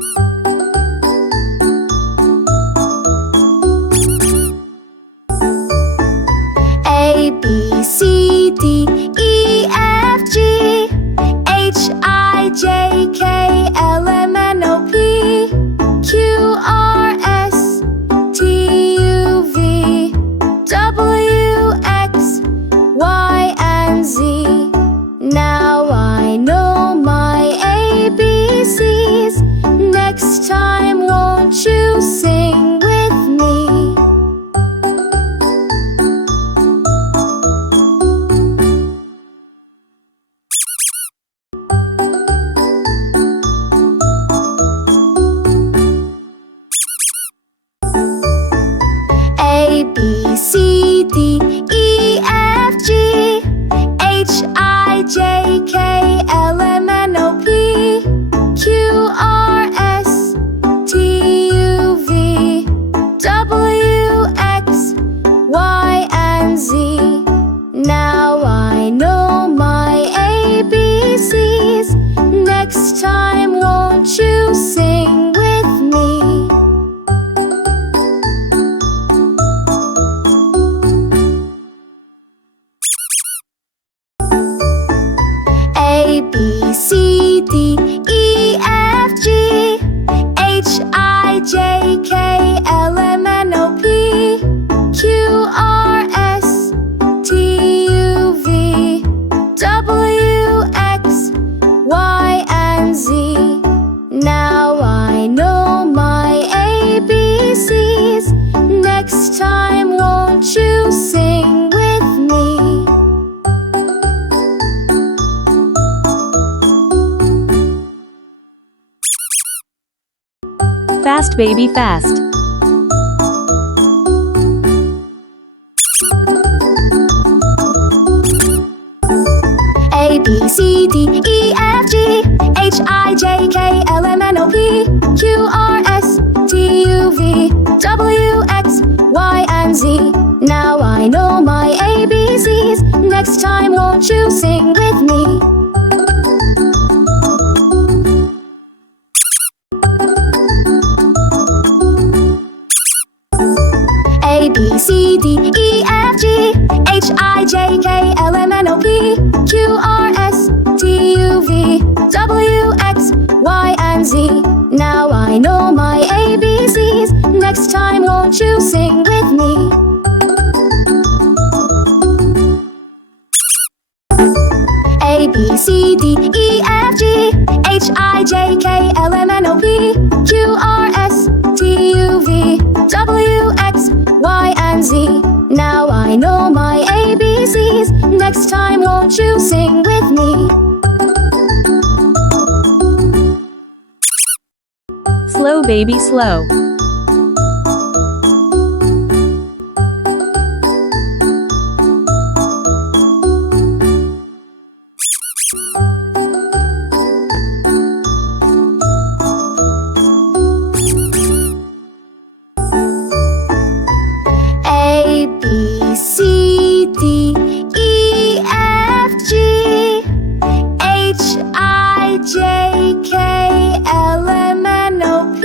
A, B, C, D, E, F, G, H, I, J, K, L, M, N, O, P, Q, R, S, T, U, V, W, X, Y, and Z. Now I know my ABCs. Next time, won't you sing with me? A, B, C, D, E, F, G, H, I, J, K, L, M, N, O, P, Q, R, S, T, U, V, W, X, Y, and Z. Now I know my ABCs. Next time, won't you sing with me? A, B, C, D, E, F, G, H, I, J, K, L, M, N, O, P, Q, R, S, T, U, V, W, X, Y, and Z. Now I know my ABCs. Next time, won't you sing with me? Fast baby fast. A, B, C, D, E, F, G, H, I, J, K, L, M, N, O, P, Q, R, S, T, U, V, W, X, Y, and Z. Now I know my ABCs. Next time, won't you sing with me? A, B, C, D, E, F, G, H, I, J, K, L, M, N, O, P, Q, R, S, T, U, V, W, X, Y, and Z. Now I know my ABCs. Next time, won't you sing with me? A, B, C, D, E, F, G, H, I, J, K, L, M, N, O, P, Q, R, S, T, U, V, W, X, Y, and Z. Now I know my ABCs. Next time, won't you sing with me? Slow baby slow. A, B, C, D, E, F, G, H, I, J, K, L, M, N, O, P,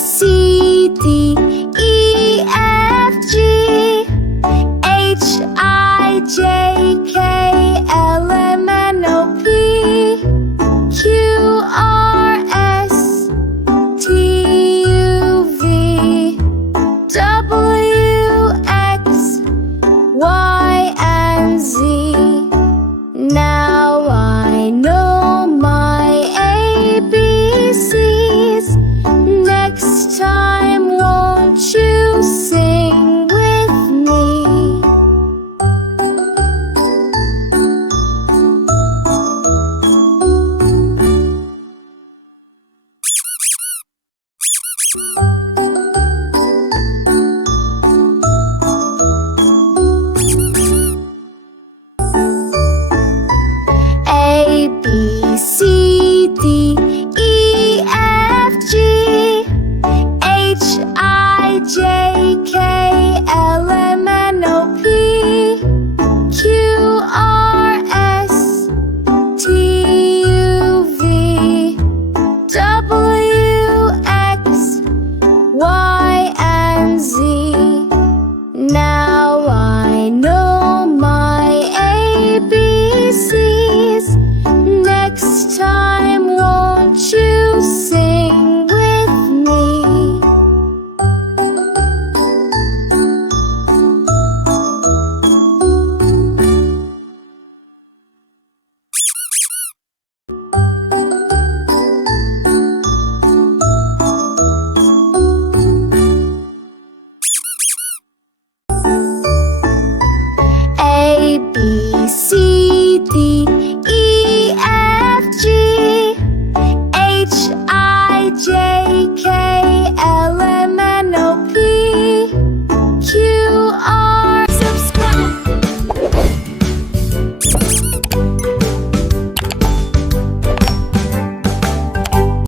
C